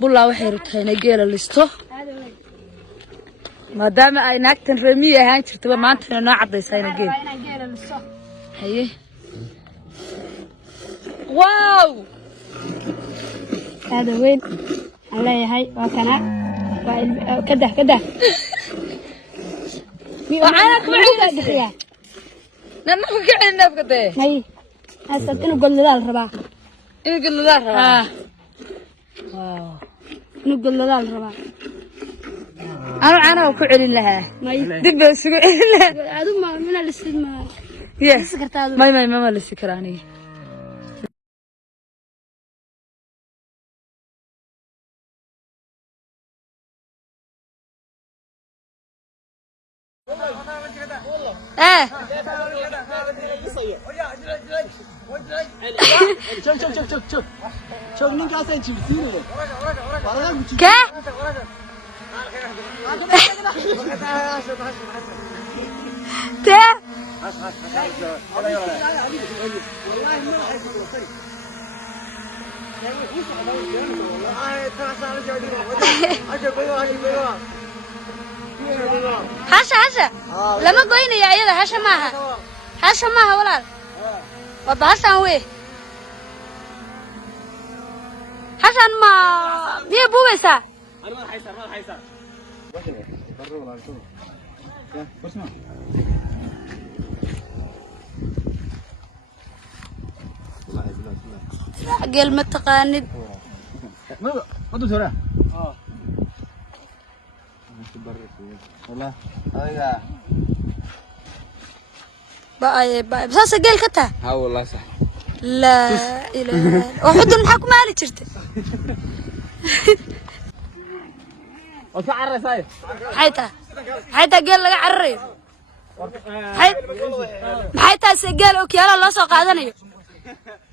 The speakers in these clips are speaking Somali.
بولا وحير كان جيل الليستو ما دام أي نكتن رمية هاي ترتبط ما أنت نعض يسين جيل هي واو هذا وين علي هاي وكنا كده وعينك معي يا نحن قاعدين نبقى هاي هسه إنه قل لا الربع إنه قل لا الربع واو إنه قل لا الربع أنا وكعلي لها دب سوق لها هذا ما من الاستدمار يس ما السكراني شوف مين قاعد يجيبينه كه هاشا لما قوينا يا عيال هاشا معها ولا وبهاشا وين حسن ما دي بوسة أنا حيسر قل متقاند ما دكتورة والله هذا بقى بس قل كتا ها والله صح لا إله وحد الحكم على شرته وتعرف هاي حيتا قال لك عري حيتا سجل اوكيالا الله سوق قادنيو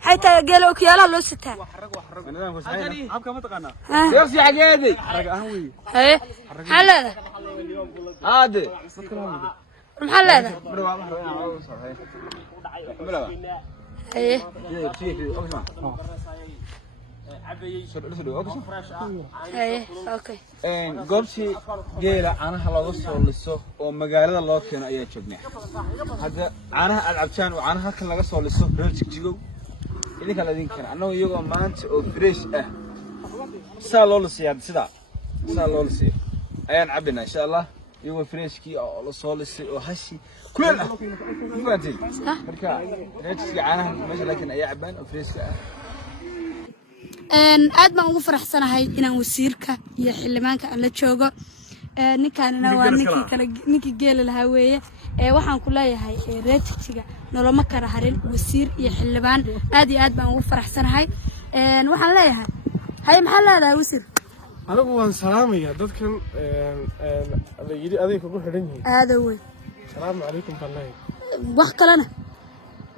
حيتا قال اوكيالا لو ستا عبك ما تقنا يوسي عقيدي ايه محل هذا عادي محل هذا ايه ايه اوكي goobtii geela caanaha laga soo liso oo magaalada loo keeno ayaa joognaa hadda caanaha aad cabtaan oo caanaha halkan laga soo liso reer jigjigow idinka la idin keena annagu iyagoo maanta oo fresh ah saa loo lisay ayaan cabinaa insha Allah iyagoo freshkii oo la soo lisay oo hashi kuleel ah faantiin marka reer jigjiga caanaha meesha laakiin ayaa cabaan oo fresh ah aad baan ugu faraxsanahay inaan wasiirka iyo xildhibaanka aan la joogo ninkaanina waa ninkii geela lahaa weeye waxaan ku leeyahay reer jigjiga noloma kala harin wasiir iyo xildhibaan aad iyo aad baan ugu faraxsanahay waxaan leeyahay hay maxaa leedahay wasiir anigu waan salaamaya dadkan la yiri adeeg ugu xiran yihiin aad weyn salaamu calaykum ballahi wax kalena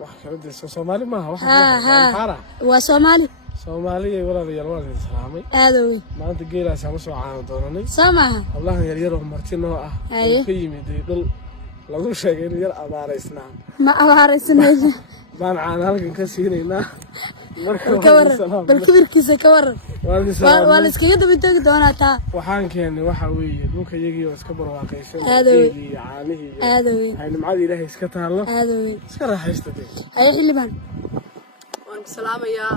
wax kale de Soomaali ma aha waa Soomaali Soomaaliya walaalayaal waa la salaamay aad weyn maanta geelaas aan soo caano doonanay samaha wallahi yar oo martino ah ka yimid dhul lagu sheegay in yar abaaraysnaa ma abaaraysnaa baan caano halkan ka siinayna marka balkibirkiisa ka waran waa la iskaga daba tagi doonaa taa waxaan keenay waxa weeye dhulka iyagii oo iska barwaaqaysan geelii caanihii aad weyn ay nimcada Ilaahay iska taalo aad weyn iska raaxaysatay ay xilibaan waan salaamaya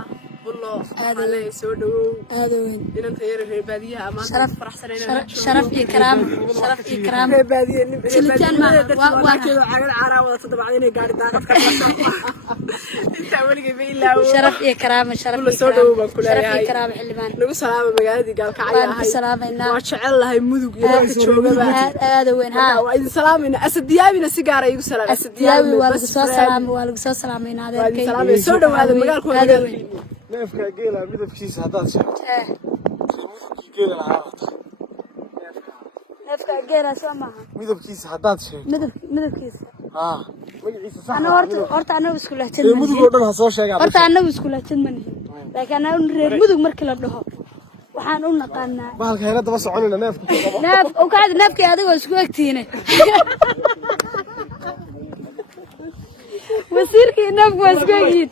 والله هذا سو دو هذا وين إنت يا ربادية أمان شرف إكرام ربادية سلطان ما واكيد عقل عراوة تطبع علينا قاعد داقف أنت أولي بيلا شرف إكرام إكرام حلبان نقول سلام مجادي قال كعيا هاي سلام إنا ما شاء الله هاي مذوق إلى تشوفه هذا وين ها وإذا سلام إن أسد ديابي نسيجارة يقول سلام أسد ديابي والقصة سلام إن هذا سلام سو هذا مجال هذا وين neefka geela midabkiisa hadaad sheegto geela lahaata neefka geela samaha midabkiisa hadaad sheegto midabkiisa magaciisa sax ana horta anagu isku laajin mudug oo dhan ha soo sheegaa horta anagu isku laajin ma nihin laakiin anagu reer mudug markii la dhaho waxaan u naqaanaa bahalka heerada daba soconayna neefka oo ka neefkii adiga isku egtiine وسيرك نفق واسكوجين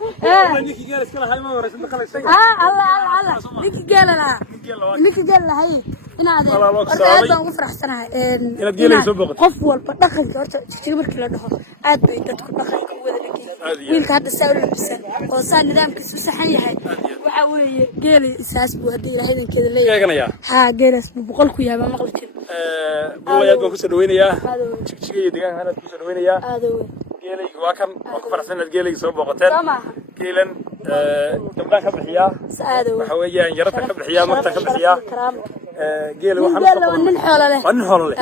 ninkii geel iska lahay ma waraysan qalashay الله نيكي قال لها نيكي قال لها هي انا هذا ugu faraxsanahay inaad geelay soo boqoto qof walba dhaqanka horta jigjiga markii la dhaho aad bay dadku dhaqanka wada dhigeen wiilka hadda saa u labisan oo saa nidaamkiisu saxan yahay waxa weeye geelay isaas buu hadda ilaahay idinkeeda leeyahay ha geelaas buu boqol ku yaaba maqli jir buulayad baan ku soo dhaweynayaa jigjiga iyo deegaanka aad ku soo dhaweynayaa geelay waa kan oo ku faraxsanaad geelay soo boqoteen geelan gabdhaha ka bixiya waxa weeyaan yarada ka bixiya marta ka bixiya geela waxaan nin xoolo leh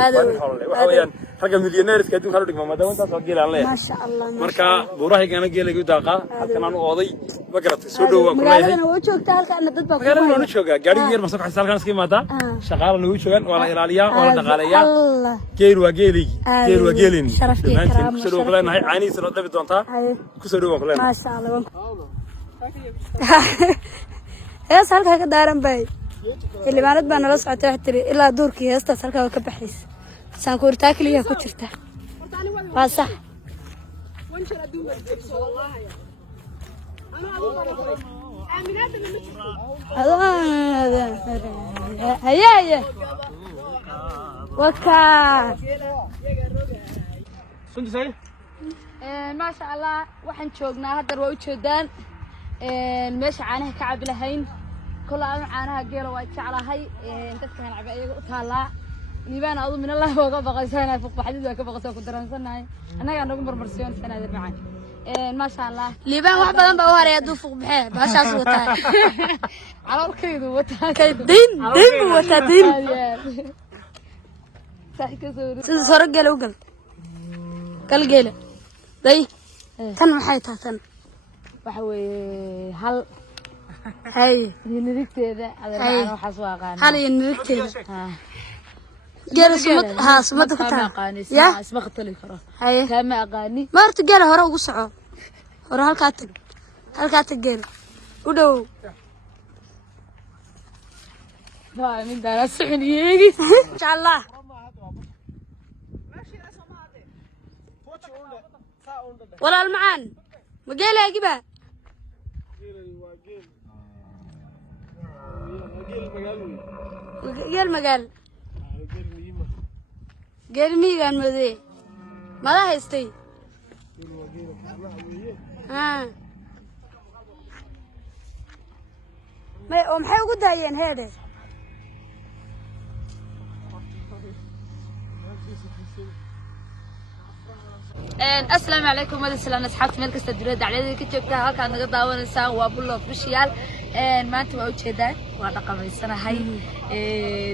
waxa weeyaan ragga milyaneerska adduunka hal dhigma maadaama intaas oo geela leeyahay ma sha Allah marka buurahaygana geelaygu daaqa halkan aan u ooday ma garatay soo dhaw waa ku leeyahay magaalada waa joogtaa halkan dad baa magaalada waa joogaa gaariga yar ma soo kaxaysa halkan iska imaada shaqaalaha nagu joogan waa la ilaaliyaa waa la dhaqaaleeyaa geel waa geeligi geel waa geelin ku soo dhaw kuleenahay caanihiisa loo dhabi doontaa ku soo dhaw waa kuleenahay ma sha Allah hees halka ka daaran bay xildhibaanad baa nala socotay wax tiri ilaa duurkii heestaas halka ka baxaysa saan ku urtaa kaliya ku jirta waa sax هيا وكا ما شاء الله waxaan joognaa hadda waa u jeedaan meesha caanaha ka cabi lahayn kala caanaha geela waa jeclahay dadka aan cabi iyaga u taala liibaan adu min Allah uga baqaysanaa fuqbaxdid waa ka baqaysan ku daransanay anaga nagu marmarsiyon sanad macaan ما شاء الله liibaan wax badan baa u haray aduu fuqbaxee baashaas wataa calaalkaydu wataa din wataa din sida soo gala u gal geela day kan maxay taatan waxa weeye hal hay nirigteeda adeerana waxa soo aqaan hal nirigteeda geela sumad ku taa ya isma qatali karo hay kama aqaani marta geela hore ugu soco hore halka tag geela u dhow waa min dara sixin yeegi insha Allah ولا المعان مجال يا جبا جيل مجال جيل ميغان مذي ما لا هستي ها ما أم حي وقداين هذا السلام عليكم ورحمة الله أصحابتي ملك استدراد على ذلك جبتها هالك أنا قد داون إنسان وابولو فشيال ما أنت وأوجه ده ورقم السنة هاي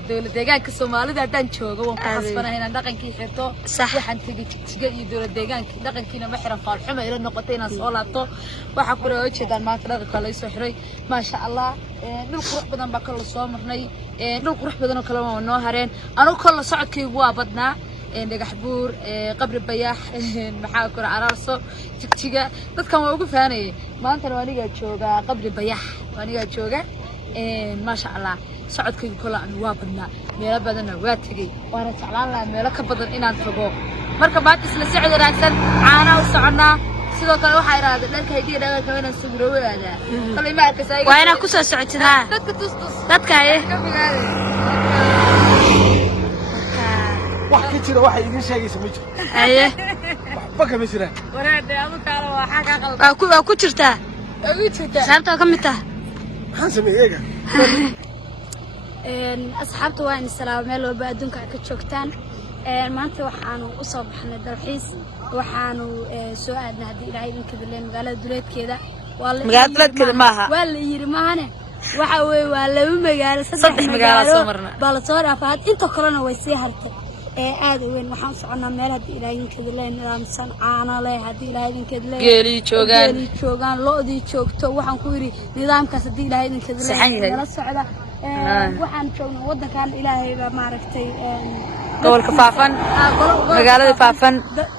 دولة دجاج كسومالي ده دانشوجو وقصفنا هنا دقن كي حرتو صح وحن تيجي دولة دجاج دقن كينا محرم فالحمة إلى النقطتين صولاتو وحكوا وأوجه ده ما تلاقي كله يسحري ما شاء الله نلقى روح بدن بكل صومرني نلقى روح بدن كلامه ونهارين أنا كل صعد كي وابدنا dhagaxbuur qabri bayax maxaa ku raararso jigjiga dadkan waa ugu faanay maanta aniga jooga qabri bayax aniga jooga ma sha Allah socodkaygu kala aan waa badnaa meelo badan waa tagay waana jeclaan lahaa meelo ka badan inaan tago marka baad isla socod raagsan caana u soconaa sidoo kale waxa iraada dhanka hidii dhaqanka inaan sugro wadaada kale ma arkaysaa waa inaan ku soo socotidaa dadka wax ka jira waxa idin sheegaysa ma jiro aye waxba kama jiraan waraade adu kala waxa ka qaldan waa ku jirtaa sababta ka mid tahay maxaan sameeyay asxaabta waa in salaam meel walba adduunka ka joogtaan maanta waxaanu u soo baxnay dalxiis waxaanu soo aadnay hadii ilaahay idinka dileen magaalada duleedkeeda maaha waa la yiri maahane waxa weey waa laba magaalo saddex magaalo soo marna bal soo raafaad inta kalena way sii hartay aad weyn waxaan soconaa meel hadii ilaahay idinka dileen nidaamsan caana leh hadii ilaahay idinka dileen geeli joogan loodii joogto waxaan ku yiri nidaamkaas hadii ilaahay idinka dileen la socda waxaan joognaa wadankan ilaahay baa maaragtay gobolka faafan magaalada faafan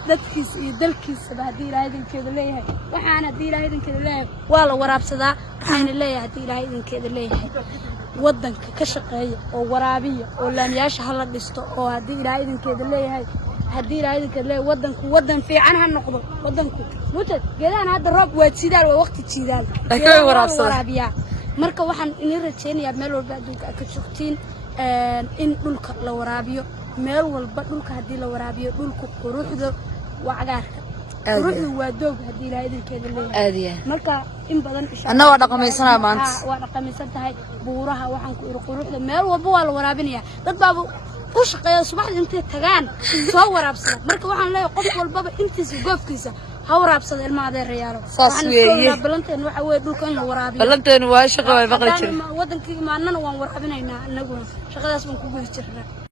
dadkiisa iyo dalkiisa hadii ilaahay idinkeeda leeyahay waxaan hadii ilaahay idinkeeda leeyahay waa la waraabsadaa waxaan leeyahay hadii ilaahay idinkeeda leeyahay wadanka ka shaqeeya oo waraabiya oo laamiyaasha hala dhisto oo hadii ilaahay idinkeeda leeyahay haddii ilaahay idinka leeyahay wadanku wadan fiican ha noqdo wadanku mutad geedahan hadda roob waa jidaal waa waqti jidaal laakiin waraabiyaa marka waxaan idin rajaynayaa meel walba adduunka ka joogtiin in dhulka la waraabiyo meel walba dhulka haddii la waraabiyo dhulku quruxda waa cagaarka quruxdu waa doog haddii ilaahay idinkeeda leeyahay marka in badan anna waa dhaqamaysanaa maanta waa dhaqamaysan tahay buuraha waxaan ku iri quruxda meel walba waa la waraabinayaa dad baa u shaqeeya subaxdii intay tagaan soo waraabsada marka waxaan leeyahay qof walbaba intiisa goofkiisa ha waraabsada ilmaha adeerayaalo saas weeye balanteen waxa weeye dhulka in la waraabiyo balanteen waa shaqo way baqli jiray wadankii maannana waan waraabinaynaa annaguna shaqadaas baan ku guda jirnaa